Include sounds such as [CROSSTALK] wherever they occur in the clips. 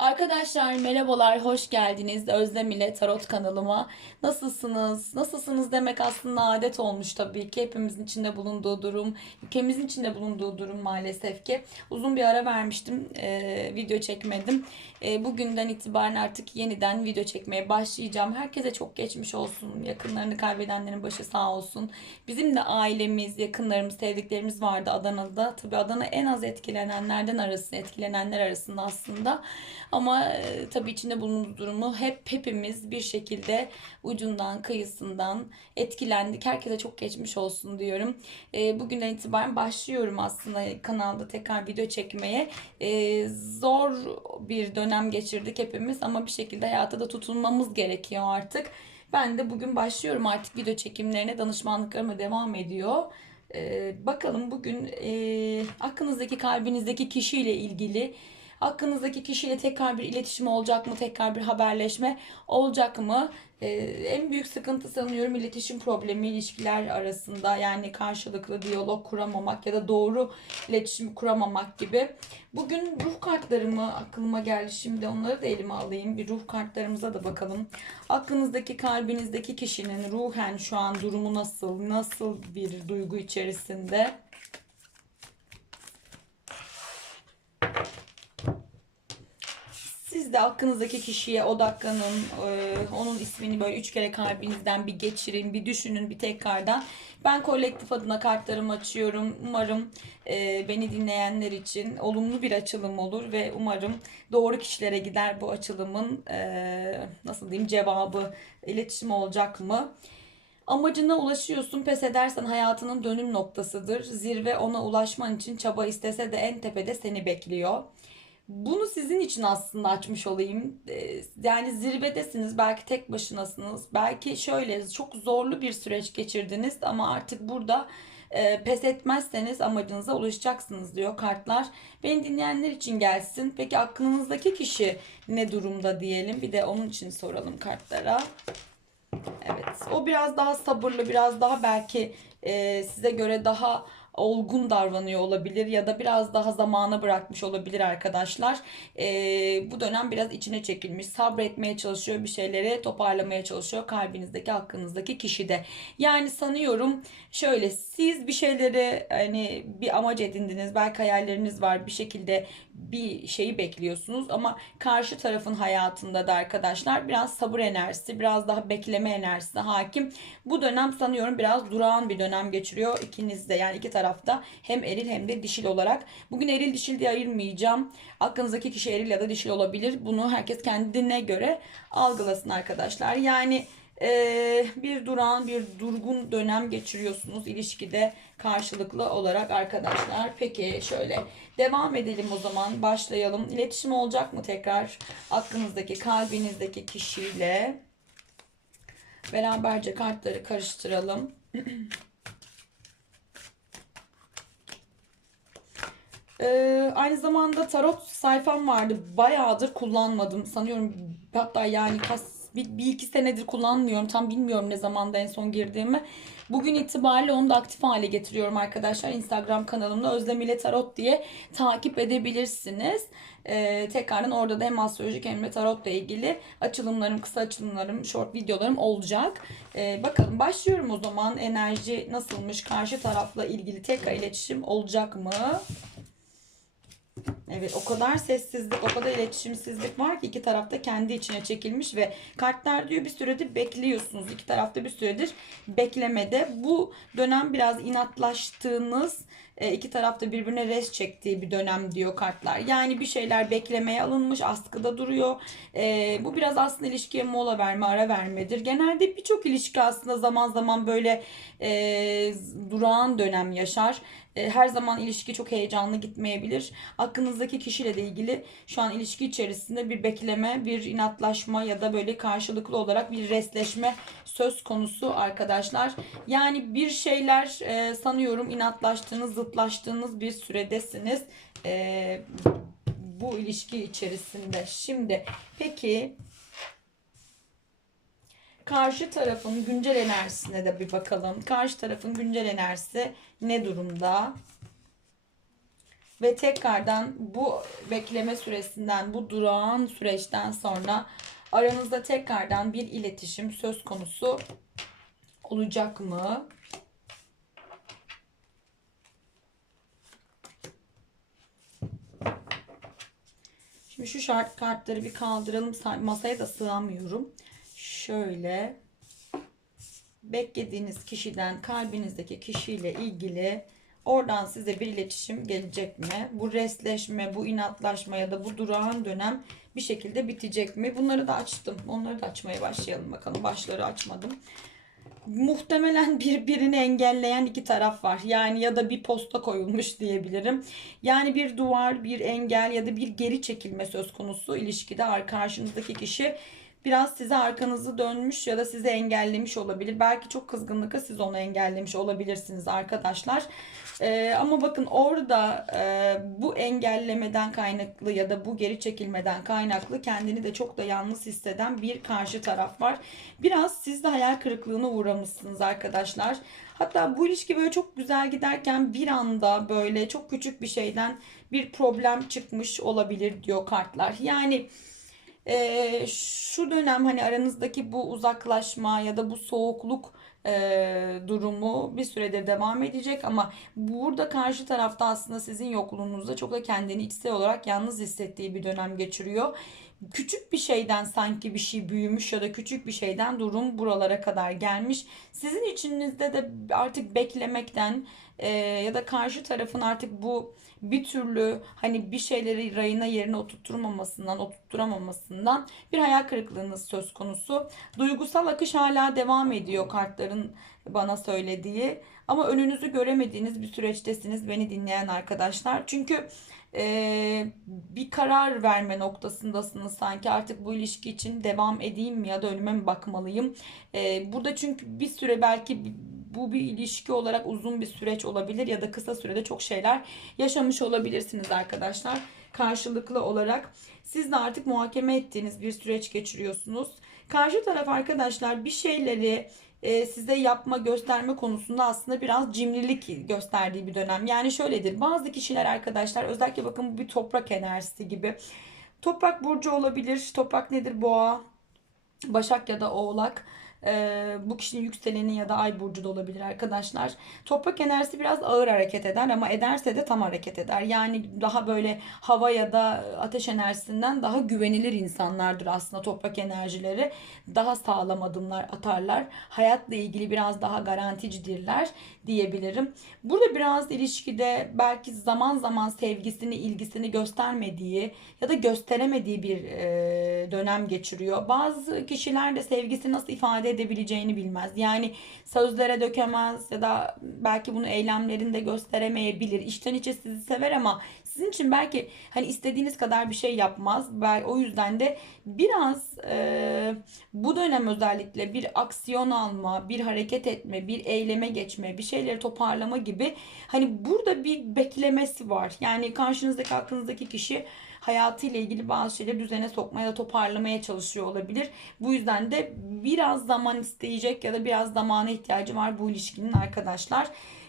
Arkadaşlar merhabalar, hoş geldiniz Özlem ile Tarot kanalıma. Nasılsınız? Nasılsınız demek aslında adet olmuş tabii ki. Hepimizin içinde bulunduğu durum, ülkemizin içinde bulunduğu durum maalesef ki. Uzun bir ara vermiştim, ee, video çekmedim. Ee, bugünden itibaren artık yeniden video çekmeye başlayacağım. Herkese çok geçmiş olsun, yakınlarını kaybedenlerin başı sağ olsun. Bizim de ailemiz, yakınlarımız, sevdiklerimiz vardı Adana'da. Tabii Adana en az etkilenenlerden arasında, etkilenenler arasında aslında. Ama e, tabii içinde bulunduğumuz durumu hep hepimiz bir şekilde ucundan kıyısından etkilendik. Herkese çok geçmiş olsun diyorum. E, bugünden itibaren başlıyorum aslında kanalda tekrar video çekmeye. E, zor bir dönem geçirdik hepimiz ama bir şekilde hayata da tutunmamız gerekiyor artık. Ben de bugün başlıyorum artık video çekimlerine danışmanlıklarıma devam ediyor. Ee, bakalım bugün e, aklınızdaki kalbinizdeki kişiyle ilgili Aklınızdaki kişiyle tekrar bir iletişim olacak mı? Tekrar bir haberleşme olacak mı? Ee, en büyük sıkıntı sanıyorum iletişim problemi ilişkiler arasında. Yani karşılıklı diyalog kuramamak ya da doğru iletişim kuramamak gibi. Bugün ruh kartlarımı aklıma geldi. Şimdi onları da elime alayım. Bir ruh kartlarımıza da bakalım. Aklınızdaki, kalbinizdeki kişinin ruhen şu an durumu nasıl? Nasıl bir duygu içerisinde? De aklınızdaki kişiye odaklanın. Ee, onun ismini böyle üç kere kalbinizden bir geçirin, bir düşünün bir tekrardan. Ben kolektif adına kartlarımı açıyorum. Umarım e, beni dinleyenler için olumlu bir açılım olur ve umarım doğru kişilere gider bu açılımın e, nasıl diyeyim cevabı, iletişim olacak mı? Amacına ulaşıyorsun, pes edersen hayatının dönüm noktasıdır. Zirve ona ulaşman için çaba istese de en tepede seni bekliyor. Bunu sizin için aslında açmış olayım. Ee, Yani zirvedesiniz, belki tek başınasınız. Belki şöyle çok zorlu bir süreç geçirdiniz ama artık burada e, pes etmezseniz amacınıza ulaşacaksınız diyor kartlar. Beni dinleyenler için gelsin. Peki aklınızdaki kişi ne durumda diyelim. Bir de onun için soralım kartlara. Evet, o biraz daha sabırlı, biraz daha belki e, size göre daha olgun davranıyor olabilir ya da biraz daha zamana bırakmış olabilir arkadaşlar. Ee, bu dönem biraz içine çekilmiş, sabretmeye çalışıyor, bir şeyleri toparlamaya çalışıyor kalbinizdeki, hakkınızdaki kişi de. Yani sanıyorum şöyle siz bir şeyleri hani bir amaç edindiniz, belki hayalleriniz var, bir şekilde bir şeyi bekliyorsunuz ama karşı tarafın hayatında da arkadaşlar biraz sabır enerjisi, biraz daha bekleme enerjisi hakim. Bu dönem sanıyorum biraz durağan bir dönem geçiriyor ikiniz de yani iki tarafta hem eril hem de dişil olarak. Bugün eril dişil diye ayırmayacağım. Aklınızdaki kişi eril ya da dişil olabilir. Bunu herkes kendine göre algılasın arkadaşlar. Yani ee, bir durağan, bir durgun dönem geçiriyorsunuz ilişkide karşılıklı olarak arkadaşlar. Peki şöyle devam edelim o zaman başlayalım. İletişim olacak mı tekrar aklınızdaki, kalbinizdeki kişiyle? Beraberce kartları karıştıralım. [CLEARS THROAT] Ee, aynı zamanda tarot sayfam vardı. Bayağıdır kullanmadım. Sanıyorum hatta yani kas, bir, bir iki senedir kullanmıyorum. Tam bilmiyorum ne zamanda en son girdiğimi. Bugün itibariyle onu da aktif hale getiriyorum arkadaşlar. Instagram kanalımda Özlem ile Tarot diye takip edebilirsiniz. Ee, tekrardan orada da hem astrolojik hem de tarotla ilgili açılımlarım, kısa açılımlarım, short videolarım olacak. Ee, bakalım başlıyorum o zaman. Enerji nasılmış? Karşı tarafla ilgili tekrar iletişim olacak mı? Evet o kadar sessizlik, o kadar iletişimsizlik var ki iki tarafta kendi içine çekilmiş ve kartlar diyor bir süredir bekliyorsunuz. İki tarafta bir süredir beklemede. Bu dönem biraz inatlaştığınız, iki tarafta birbirine res çektiği bir dönem diyor kartlar. Yani bir şeyler beklemeye alınmış, askıda duruyor. E, bu biraz aslında ilişkiye mola verme, ara vermedir. Genelde birçok ilişki aslında zaman zaman böyle e, durağan dönem yaşar. E, her zaman ilişki çok heyecanlı gitmeyebilir. Aklınızdaki kişiyle de ilgili şu an ilişki içerisinde bir bekleme, bir inatlaşma ya da böyle karşılıklı olarak bir resleşme söz konusu arkadaşlar. Yani bir şeyler e, sanıyorum inatlaştığınız, zıtlaştığınız bir süredesiniz. E, bu ilişki içerisinde. Şimdi peki karşı tarafın güncel enerjisine de bir bakalım. Karşı tarafın güncel enerjisi ne durumda? Ve tekrardan bu bekleme süresinden, bu durağan süreçten sonra aranızda tekrardan bir iletişim söz konusu olacak mı? Şimdi şu şart kartları bir kaldıralım. Sa- Masaya da sığamıyorum. Şöyle beklediğiniz kişiden, kalbinizdeki kişiyle ilgili oradan size bir iletişim gelecek mi? Bu resleşme, bu inatlaşma ya da bu durağan dönem bir şekilde bitecek mi? Bunları da açtım. Onları da açmaya başlayalım bakalım. Başları açmadım. Muhtemelen birbirini engelleyen iki taraf var. Yani ya da bir posta koyulmuş diyebilirim. Yani bir duvar, bir engel ya da bir geri çekilme söz konusu ilişkide karşınızdaki kişi biraz size arkanızı dönmüş ya da sizi engellemiş olabilir. Belki çok kızgınlıkla siz onu engellemiş olabilirsiniz arkadaşlar. Ee, ama bakın orada e, bu engellemeden kaynaklı ya da bu geri çekilmeden kaynaklı kendini de çok da yalnız hisseden bir karşı taraf var. Biraz siz de hayal kırıklığına uğramışsınız arkadaşlar. Hatta bu ilişki böyle çok güzel giderken bir anda böyle çok küçük bir şeyden bir problem çıkmış olabilir diyor kartlar. Yani e, şu dönem hani aranızdaki bu uzaklaşma ya da bu soğukluk e, durumu bir süredir devam edecek ama burada karşı tarafta aslında sizin yokluğunuzda çok da kendini içsel olarak yalnız hissettiği bir dönem geçiriyor. Küçük bir şeyden sanki bir şey büyümüş ya da küçük bir şeyden durum buralara kadar gelmiş. Sizin içinizde de artık beklemekten e, ya da karşı tarafın artık bu bir türlü hani bir şeyleri rayına yerine oturtturmamasından, oturtturamamasından bir hayal kırıklığınız söz konusu. Duygusal akış hala devam ediyor kartların bana söylediği. Ama önünüzü göremediğiniz bir süreçtesiniz beni dinleyen arkadaşlar. Çünkü e, bir karar verme noktasındasınız sanki artık bu ilişki için devam edeyim mi ya da önüme mi bakmalıyım. E, burada çünkü bir süre belki bu bir ilişki olarak uzun bir süreç olabilir ya da kısa sürede çok şeyler yaşamış olabilirsiniz arkadaşlar. Karşılıklı olarak siz de artık muhakeme ettiğiniz bir süreç geçiriyorsunuz. Karşı taraf arkadaşlar bir şeyleri e, size yapma gösterme konusunda aslında biraz cimrilik gösterdiği bir dönem. Yani şöyledir bazı kişiler arkadaşlar özellikle bakın bu bir toprak enerjisi gibi. Toprak burcu olabilir. Toprak nedir? Boğa, Başak ya da Oğlak ee, bu kişinin yükseleni ya da ay burcu da olabilir arkadaşlar. Toprak enerjisi biraz ağır hareket eder ama ederse de tam hareket eder. Yani daha böyle hava ya da ateş enerjisinden daha güvenilir insanlardır aslında toprak enerjileri. Daha sağlam adımlar atarlar. Hayatla ilgili biraz daha garanticidirler diyebilirim. Burada biraz ilişkide belki zaman zaman sevgisini, ilgisini göstermediği ya da gösteremediği bir dönem geçiriyor. Bazı kişiler de sevgisi nasıl ifade edebileceğini bilmez. Yani sözlere dökemez ya da belki bunu eylemlerinde gösteremeyebilir. İçten içe sizi sever ama sizin için belki hani istediğiniz kadar bir şey yapmaz. O yüzden de biraz e, bu dönem özellikle bir aksiyon alma, bir hareket etme, bir eyleme geçme, bir şeyleri toparlama gibi hani burada bir beklemesi var. Yani karşınızdaki aklınızdaki kişi hayatıyla ilgili bazı şeyleri düzene sokmaya da toparlamaya çalışıyor olabilir. Bu yüzden de biraz zaman isteyecek ya da biraz zamana ihtiyacı var bu ilişkinin arkadaşlar.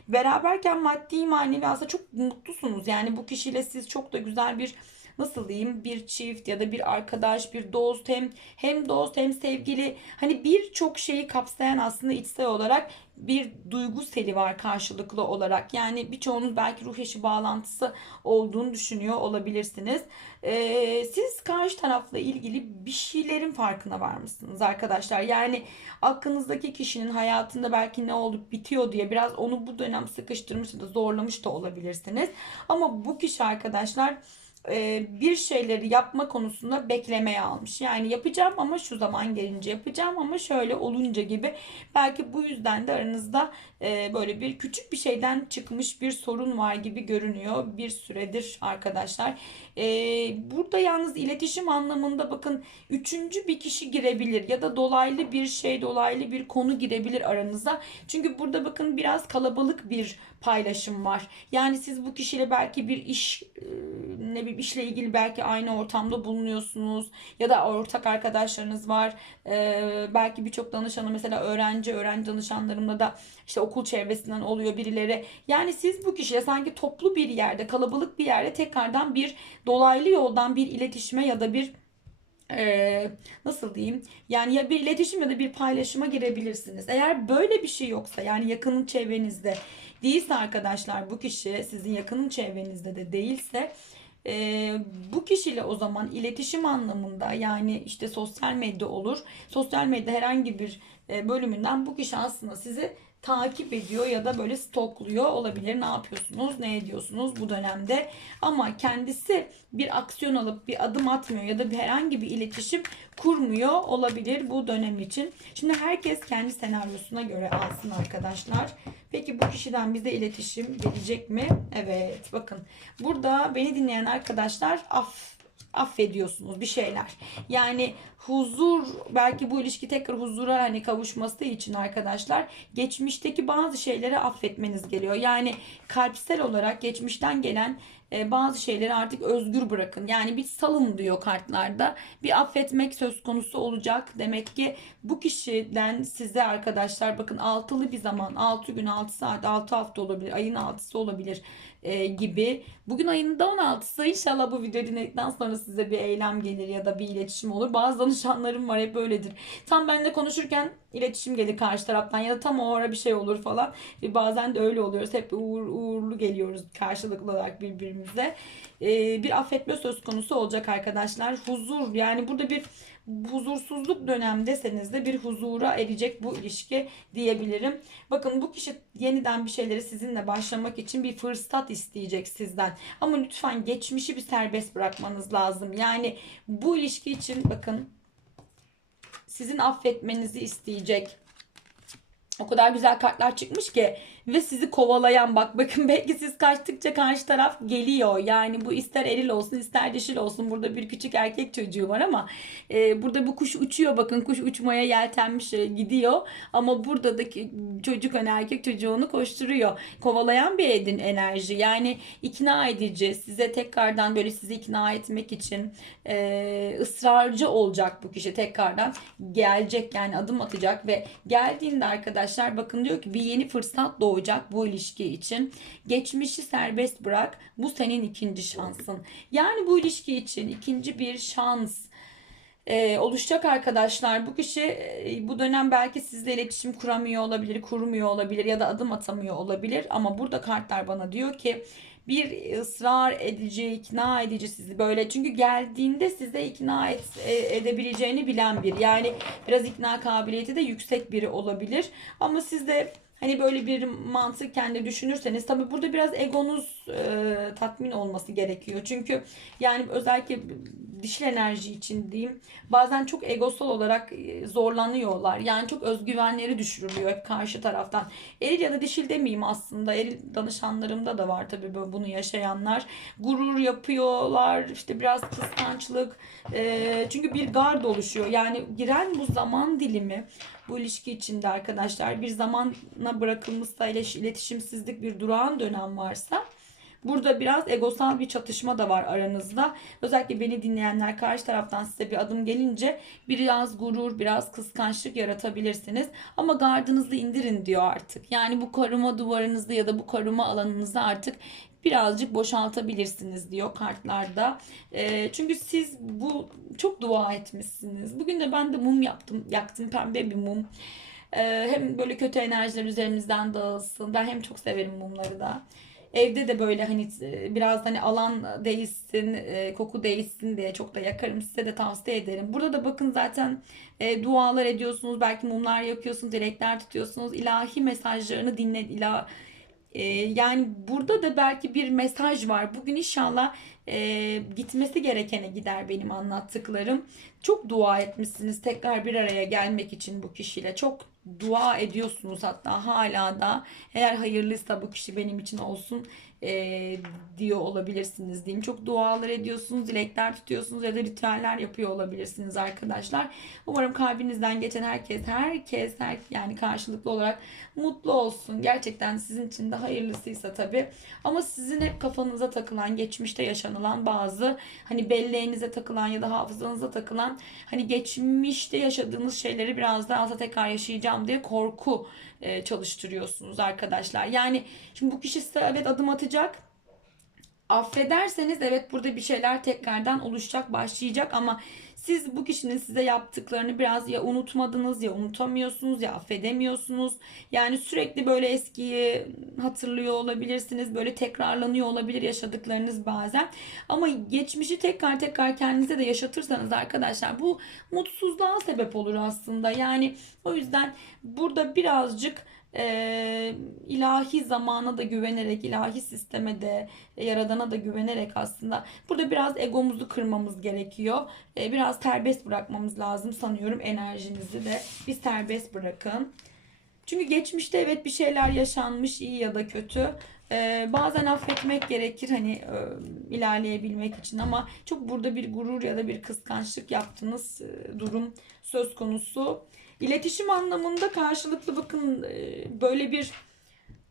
Beraberken maddi manevi aslında çok mutlusunuz. Yani bu kişiyle siz çok da güzel bir nasıl diyeyim bir çift ya da bir arkadaş, bir dost hem hem dost hem sevgili hani birçok şeyi kapsayan aslında içsel olarak bir duygu seli var karşılıklı olarak. Yani birçoğunuz belki ruh eşi bağlantısı olduğunu düşünüyor olabilirsiniz. Ee, siz karşı tarafla ilgili bir şeylerin farkına var mısınız arkadaşlar? Yani aklınızdaki kişinin hayatında belki ne olup bitiyor diye biraz onu bu dönem sıkıştırmış da zorlamış da olabilirsiniz. Ama bu kişi arkadaşlar e, bir şeyleri yapma konusunda beklemeye almış. Yani yapacağım ama şu zaman gelince yapacağım ama şöyle olunca gibi. Belki bu yüzden de aranızda e, böyle bir küçük bir şeyden çıkmış bir sorun var gibi görünüyor bir süredir arkadaşlar. E, burada yalnız iletişim anlamında bakın üçüncü bir kişi girebilir ya da dolaylı bir şey dolaylı bir konu girebilir aranıza. Çünkü burada bakın biraz kalabalık bir paylaşım var. Yani siz bu kişiyle belki bir iş ne bileyim işle ilgili belki aynı ortamda bulunuyorsunuz ya da ortak arkadaşlarınız var. Ee, belki birçok danışanı mesela öğrenci, öğrenci danışanlarımla da işte okul çevresinden oluyor birileri. Yani siz bu kişiyle sanki toplu bir yerde, kalabalık bir yerde tekrardan bir dolaylı yoldan bir iletişime ya da bir e, nasıl diyeyim yani ya bir iletişim ya da bir paylaşıma girebilirsiniz. Eğer böyle bir şey yoksa yani yakının çevrenizde değilse arkadaşlar bu kişi sizin yakının çevrenizde de değilse e, bu kişiyle o zaman iletişim anlamında yani işte sosyal medya olur. Sosyal medya herhangi bir bölümünden bu kişi aslında sizi takip ediyor ya da böyle stokluyor olabilir. Ne yapıyorsunuz, ne ediyorsunuz bu dönemde? Ama kendisi bir aksiyon alıp bir adım atmıyor ya da bir herhangi bir iletişim kurmuyor olabilir bu dönem için. Şimdi herkes kendi senaryosuna göre alsın arkadaşlar. Peki bu kişiden bize iletişim gelecek mi? Evet bakın burada beni dinleyen arkadaşlar af affediyorsunuz bir şeyler. Yani huzur belki bu ilişki tekrar huzura hani kavuşması için arkadaşlar geçmişteki bazı şeyleri affetmeniz geliyor. Yani kalpsel olarak geçmişten gelen e, bazı şeyleri artık özgür bırakın. Yani bir salın diyor kartlarda. Bir affetmek söz konusu olacak. Demek ki bu kişiden size arkadaşlar bakın altılı bir zaman 6 gün 6 saat 6 hafta olabilir. Ayın 6'sı olabilir e, gibi. Bugün ayının da 16'sı inşallah bu videoyu dinledikten sonra size bir eylem gelir ya da bir iletişim olur. Bazı danışanlarım var hep öyledir. Tam benimle konuşurken iletişim gelir karşı taraftan ya da tam o ara bir şey olur falan. Ve bazen de öyle oluyoruz. Hep uğur, uğurlu geliyoruz karşılıklı olarak birbirimize. E, bir affetme söz konusu olacak arkadaşlar. Huzur yani burada bir huzursuzluk dönemdeseniz de bir huzura erecek bu ilişki diyebilirim. Bakın bu kişi yeniden bir şeyleri sizinle başlamak için bir fırsat isteyecek sizden. Ama lütfen geçmişi bir serbest bırakmanız lazım. Yani bu ilişki için bakın sizin affetmenizi isteyecek. O kadar güzel kartlar çıkmış ki ve sizi kovalayan bak bakın [LAUGHS] belki siz kaçtıkça karşı taraf geliyor. Yani bu ister eril olsun ister dişil olsun. Burada bir küçük erkek çocuğu var ama e, burada bu kuş uçuyor. Bakın kuş uçmaya yeltenmiş e, gidiyor. Ama burada da çocuk hani erkek çocuğu onu koşturuyor. Kovalayan bir edin enerji. Yani ikna edici size tekrardan böyle sizi ikna etmek için e, ısrarcı olacak bu kişi. Tekrardan gelecek yani adım atacak ve geldiğinde arkadaşlar bakın diyor ki bir yeni fırsat doğuyor doğacak bu ilişki için. Geçmişi serbest bırak. Bu senin ikinci şansın. Yani bu ilişki için ikinci bir şans e, oluşacak arkadaşlar. Bu kişi e, bu dönem belki sizle iletişim kuramıyor olabilir, kurmuyor olabilir ya da adım atamıyor olabilir. Ama burada kartlar bana diyor ki bir ısrar edici, ikna edici sizi böyle. Çünkü geldiğinde size ikna et, e, edebileceğini bilen bir. Yani biraz ikna kabiliyeti de yüksek biri olabilir. Ama siz de Hani böyle bir mantık kendi düşünürseniz tabi burada biraz egonuz e, tatmin olması gerekiyor. Çünkü yani özellikle dişil enerji için diyeyim bazen çok egosal olarak e, zorlanıyorlar. Yani çok özgüvenleri düşürülüyor hep karşı taraftan. Eril ya da dişil demeyeyim aslında. Eril danışanlarımda da var tabii bunu yaşayanlar. Gurur yapıyorlar işte biraz kıskançlık. E, çünkü bir gard oluşuyor. Yani giren bu zaman dilimi bu ilişki içinde arkadaşlar bir zamana bırakılmışsa iletişimsizlik bir durağan dönem varsa Burada biraz egosal bir çatışma da var aranızda. Özellikle beni dinleyenler karşı taraftan size bir adım gelince biraz gurur, biraz kıskançlık yaratabilirsiniz. Ama gardınızı indirin diyor artık. Yani bu koruma duvarınızda ya da bu koruma alanınızda artık birazcık boşaltabilirsiniz diyor kartlarda. E, çünkü siz bu çok dua etmişsiniz. Bugün de ben de mum yaptım. Yaktım pembe bir mum. E, hem böyle kötü enerjiler üzerimizden dağılsın. Ben hem çok severim mumları da. Evde de böyle hani e, biraz hani alan değişsin, e, koku değişsin diye çok da yakarım. Size de tavsiye ederim. Burada da bakın zaten e, dualar ediyorsunuz. Belki mumlar yakıyorsunuz, dilekler tutuyorsunuz. ilahi mesajlarını dinle, ilah e, yani burada da belki bir mesaj var. Bugün inşallah gitmesi gerekene gider benim anlattıklarım. Çok dua etmişsiniz tekrar bir araya gelmek için bu kişiyle. Çok dua ediyorsunuz hatta hala da. Eğer hayırlıysa bu kişi benim için olsun e, diyor olabilirsiniz diyeyim. Çok dualar ediyorsunuz, dilekler tutuyorsunuz ya da ritüeller yapıyor olabilirsiniz arkadaşlar. Umarım kalbinizden geçen herkes, herkes, her, yani karşılıklı olarak mutlu olsun. Gerçekten sizin için de hayırlısıysa tabii. Ama sizin hep kafanıza takılan, geçmişte yaşanılan bazı hani belleğinize takılan ya da hafızanıza takılan hani geçmişte yaşadığınız şeyleri biraz daha aslında tekrar yaşayacağım diye korku e, çalıştırıyorsunuz arkadaşlar. Yani şimdi bu kişi size evet adım atacak affederseniz evet burada bir şeyler tekrardan oluşacak, başlayacak ama siz bu kişinin size yaptıklarını biraz ya unutmadınız ya unutamıyorsunuz ya affedemiyorsunuz. Yani sürekli böyle eskiyi hatırlıyor olabilirsiniz. Böyle tekrarlanıyor olabilir yaşadıklarınız bazen. Ama geçmişi tekrar tekrar kendinize de yaşatırsanız arkadaşlar bu mutsuzluğa sebep olur aslında. Yani o yüzden burada birazcık e, ilahi zamana da güvenerek, ilahi sisteme de, e, yaradana da güvenerek aslında burada biraz egomuzu kırmamız gerekiyor. E, biraz serbest bırakmamız lazım sanıyorum enerjinizi de. Bir serbest bırakın. Çünkü geçmişte evet bir şeyler yaşanmış iyi ya da kötü. Bazen affetmek gerekir hani ilerleyebilmek için ama çok burada bir gurur ya da bir kıskançlık yaptığınız durum söz konusu. İletişim anlamında karşılıklı bakın e, böyle bir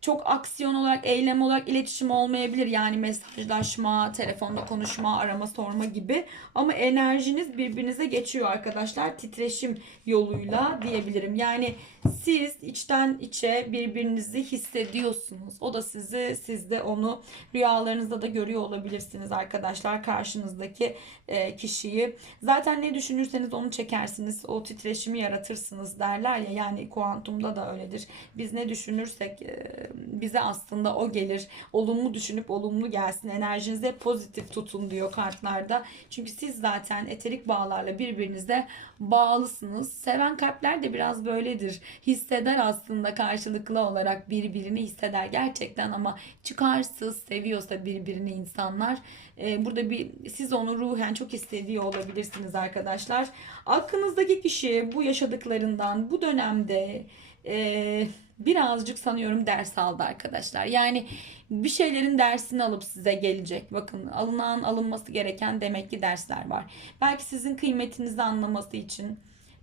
çok aksiyon olarak, eylem olarak iletişim olmayabilir. Yani mesajlaşma, telefonda konuşma, arama, sorma gibi. Ama enerjiniz birbirinize geçiyor arkadaşlar. Titreşim yoluyla diyebilirim. Yani siz içten içe birbirinizi hissediyorsunuz. O da sizi, siz de onu rüyalarınızda da görüyor olabilirsiniz arkadaşlar. Karşınızdaki e, kişiyi. Zaten ne düşünürseniz onu çekersiniz. O titreşimi yaratırsınız derler ya. Yani kuantumda da öyledir. Biz ne düşünürsek e, bize aslında o gelir. Olumlu düşünüp olumlu gelsin. Enerjinize pozitif tutun diyor kartlarda. Çünkü siz zaten eterik bağlarla birbirinize bağlısınız. Seven kalpler de biraz böyledir. Hisseder aslında karşılıklı olarak birbirini hisseder gerçekten ama çıkarsız seviyorsa birbirini insanlar e, burada bir siz onu ruhen çok hissediyor olabilirsiniz arkadaşlar. Aklınızdaki kişi bu yaşadıklarından bu dönemde e, birazcık sanıyorum ders aldı arkadaşlar. Yani bir şeylerin dersini alıp size gelecek. Bakın alınan alınması gereken demek ki dersler var. Belki sizin kıymetinizi anlaması için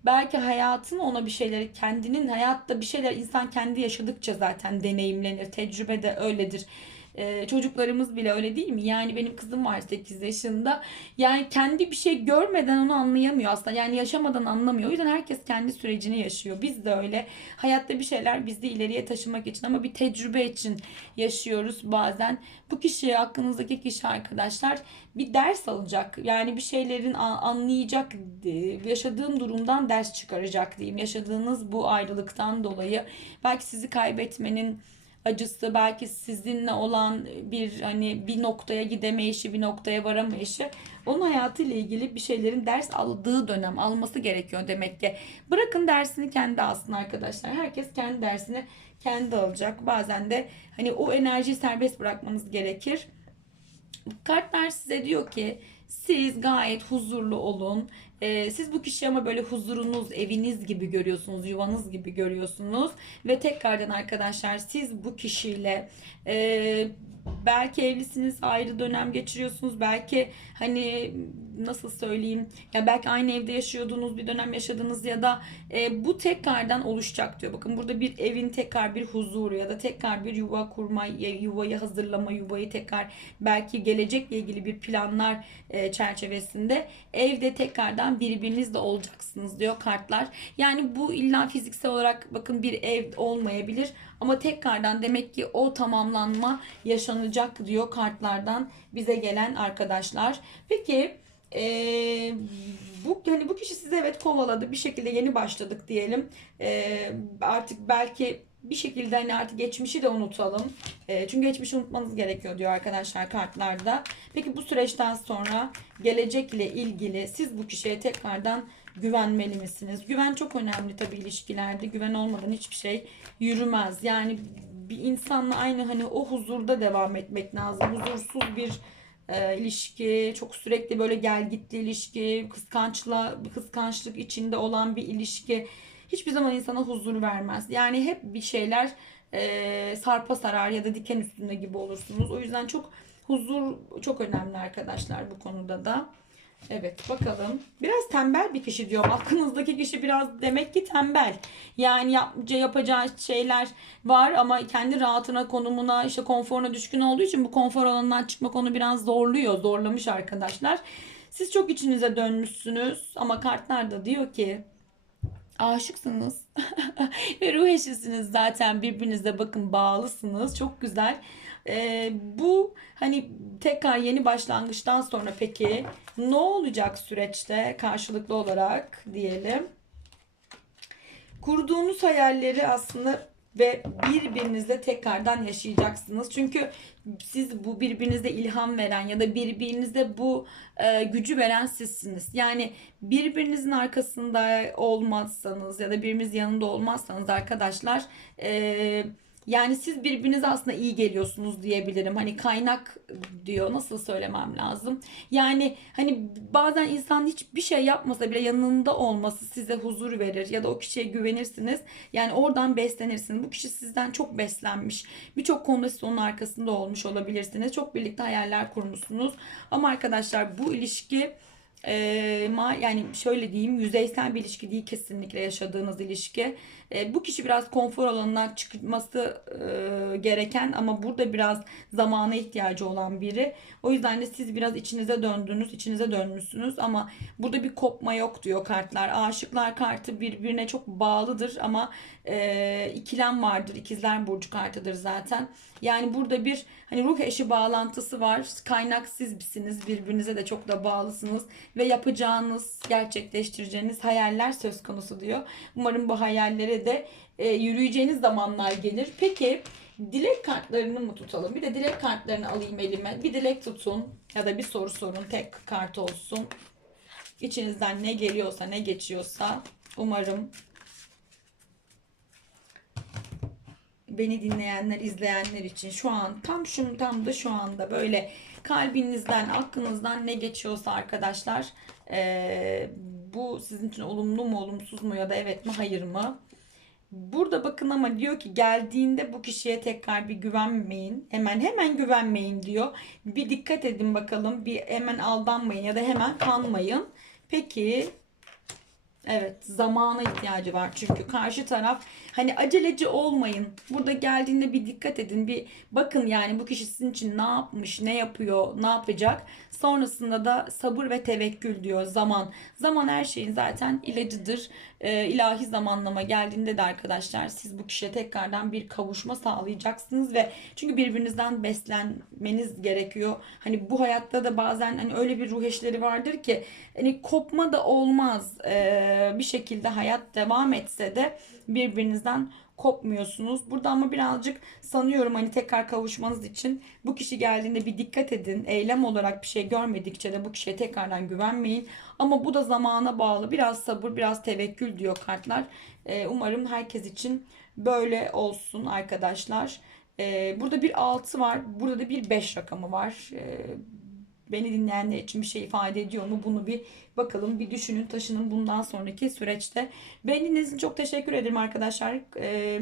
belki hayatın ona bir şeyleri kendinin hayatta bir şeyler insan kendi yaşadıkça zaten deneyimlenir. Tecrübe de öyledir ee, çocuklarımız bile öyle değil mi? Yani benim kızım var 8 yaşında. Yani kendi bir şey görmeden onu anlayamıyor aslında. Yani yaşamadan anlamıyor. O yüzden herkes kendi sürecini yaşıyor. Biz de öyle. Hayatta bir şeyler bizi ileriye taşımak için ama bir tecrübe için yaşıyoruz bazen. Bu kişi aklınızdaki kişi arkadaşlar bir ders alacak. Yani bir şeylerin anlayacak, yaşadığım durumdan ders çıkaracak diyeyim. Yaşadığınız bu ayrılıktan dolayı belki sizi kaybetmenin acısı belki sizinle olan bir hani bir noktaya gidemeyişi bir noktaya varamayışı onun hayatıyla ilgili bir şeylerin ders aldığı dönem alması gerekiyor demek ki. Bırakın dersini kendi alsın arkadaşlar. Herkes kendi dersini kendi alacak. Bazen de hani o enerjiyi serbest bırakmanız gerekir. Kartlar size diyor ki siz gayet huzurlu olun. Ee, siz bu kişiyi ama böyle huzurunuz, eviniz gibi görüyorsunuz, yuvanız gibi görüyorsunuz. Ve tekrardan arkadaşlar siz bu kişiyle e, belki evlisiniz, ayrı dönem geçiriyorsunuz. Belki hani nasıl söyleyeyim ya belki aynı evde yaşıyordunuz bir dönem yaşadınız ya da e, bu tekrardan oluşacak diyor. Bakın burada bir evin tekrar bir huzuru ya da tekrar bir yuva kurma, yuvayı hazırlama, yuvayı tekrar belki gelecekle ilgili bir planlar e, çerçevesinde evde tekrardan birbirinizle olacaksınız diyor kartlar. Yani bu illa fiziksel olarak bakın bir ev olmayabilir ama tekrardan demek ki o tamamlanma yaşanacak diyor kartlardan bize gelen arkadaşlar. Peki ee, bu hani bu kişi size evet kovaladı bir şekilde yeni başladık diyelim. Ee, artık belki bir şekilde hani artık geçmişi de unutalım. Ee, çünkü geçmişi unutmanız gerekiyor diyor arkadaşlar kartlarda. Peki bu süreçten sonra gelecekle ilgili siz bu kişiye tekrardan güvenmeli misiniz? Güven çok önemli tabi ilişkilerde. Güven olmadan hiçbir şey yürümez. Yani bir insanla aynı hani o huzurda devam etmek lazım. Huzursuz bir e, ilişki, çok sürekli böyle gel gitli ilişki, kıskançla kıskançlık içinde olan bir ilişki hiçbir zaman insana huzur vermez. Yani hep bir şeyler e, sarpa sarar ya da diken üstünde gibi olursunuz. O yüzden çok huzur çok önemli arkadaşlar bu konuda da. Evet bakalım. Biraz tembel bir kişi diyorum. Aklınızdaki kişi biraz demek ki tembel. Yani yapınca yapacağı şeyler var ama kendi rahatına, konumuna, işte konforuna düşkün olduğu için bu konfor alanından çıkmak onu biraz zorluyor. Zorlamış arkadaşlar. Siz çok içinize dönmüşsünüz ama kartlar da diyor ki aşıksınız. [LAUGHS] Ve ruh eşisiniz zaten birbirinize bakın bağlısınız. Çok güzel. Ee, bu hani tekrar yeni başlangıçtan sonra peki ne olacak süreçte karşılıklı olarak diyelim? Kurduğunuz hayalleri aslında ve birbirinizle tekrardan yaşayacaksınız. Çünkü siz bu birbirinize ilham veren ya da birbirinize bu e, gücü veren sizsiniz. Yani birbirinizin arkasında olmazsanız ya da birimiz yanında olmazsanız arkadaşlar e, yani siz birbirinize aslında iyi geliyorsunuz diyebilirim. Hani kaynak diyor nasıl söylemem lazım. Yani hani bazen insan hiçbir şey yapmasa bile yanında olması size huzur verir ya da o kişiye güvenirsiniz. Yani oradan beslenirsiniz. Bu kişi sizden çok beslenmiş. Birçok konuda siz onun arkasında olmuş olabilirsiniz. Çok birlikte hayaller kurmuşsunuz. Ama arkadaşlar bu ilişki e, ma yani şöyle diyeyim yüzeysel bir ilişki değil kesinlikle yaşadığınız ilişki. E, bu kişi biraz konfor alanından çıkması e, gereken ama burada biraz zamana ihtiyacı olan biri. O yüzden de siz biraz içinize döndünüz, içinize dönmüşsünüz ama burada bir kopma yok diyor kartlar. Aşıklar kartı birbirine çok bağlıdır ama e, ikilem vardır. İkizler burcu kartıdır zaten. Yani burada bir hani ruh eşi bağlantısı var. Kaynak sizsiniz. Birbirinize de çok da bağlısınız ve yapacağınız, gerçekleştireceğiniz hayaller söz konusu diyor. Umarım bu hayallere de e, yürüyeceğiniz zamanlar gelir. Peki dilek kartlarını mı tutalım? Bir de dilek kartlarını alayım elime. Bir dilek tutun ya da bir soru sorun. Tek kart olsun. İçinizden ne geliyorsa, ne geçiyorsa umarım beni dinleyenler, izleyenler için şu an tam şu tam da şu anda böyle kalbinizden, aklınızdan ne geçiyorsa arkadaşlar eee, bu sizin için olumlu mu, olumsuz mu ya da evet mi, hayır mı? Burada bakın ama diyor ki geldiğinde bu kişiye tekrar bir güvenmeyin. Hemen hemen güvenmeyin diyor. Bir dikkat edin bakalım. Bir hemen aldanmayın ya da hemen kanmayın. Peki Evet, zamana ihtiyacı var çünkü karşı taraf hani aceleci olmayın. Burada geldiğinde bir dikkat edin, bir bakın yani bu kişi sizin için ne yapmış, ne yapıyor, ne yapacak. Sonrasında da sabır ve tevekkül diyor zaman. Zaman her şeyin zaten ilacıdır. Ee, ilahi zamanlama geldiğinde de arkadaşlar siz bu kişiye tekrardan bir kavuşma sağlayacaksınız ve çünkü birbirinizden beslenmeniz gerekiyor. Hani bu hayatta da bazen hani öyle bir ruh eşleri vardır ki hani kopma da olmaz. Ee, bir şekilde hayat devam etse de birbirinizden kopmuyorsunuz. Burada ama birazcık sanıyorum hani tekrar kavuşmanız için bu kişi geldiğinde bir dikkat edin. Eylem olarak bir şey görmedikçe de bu kişiye tekrardan güvenmeyin. Ama bu da zamana bağlı. Biraz sabır, biraz tevekkül diyor kartlar. Ee, umarım herkes için böyle olsun arkadaşlar. Ee, burada bir 6 var. Burada da bir 5 rakamı var. Ee, beni dinleyenler için bir şey ifade ediyor mu? Bunu bir bakalım, bir düşünün, taşının bundan sonraki süreçte. Beni dinlediğiniz için çok teşekkür ederim arkadaşlar. Ee,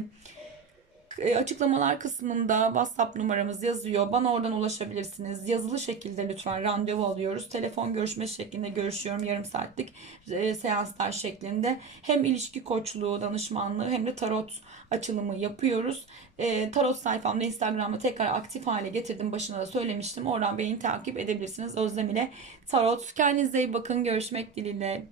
e, açıklamalar kısmında WhatsApp numaramız yazıyor. Bana oradan ulaşabilirsiniz. Yazılı şekilde lütfen randevu alıyoruz. Telefon görüşme şeklinde görüşüyorum. Yarım saatlik e, seanslar şeklinde. Hem ilişki koçluğu, danışmanlığı hem de tarot açılımı yapıyoruz. E, tarot sayfamda Instagram'da tekrar aktif hale getirdim. Başına da söylemiştim. Oradan beni takip edebilirsiniz. Özlem ile Tarot. Kendinize iyi bakın. Görüşmek dileğiyle.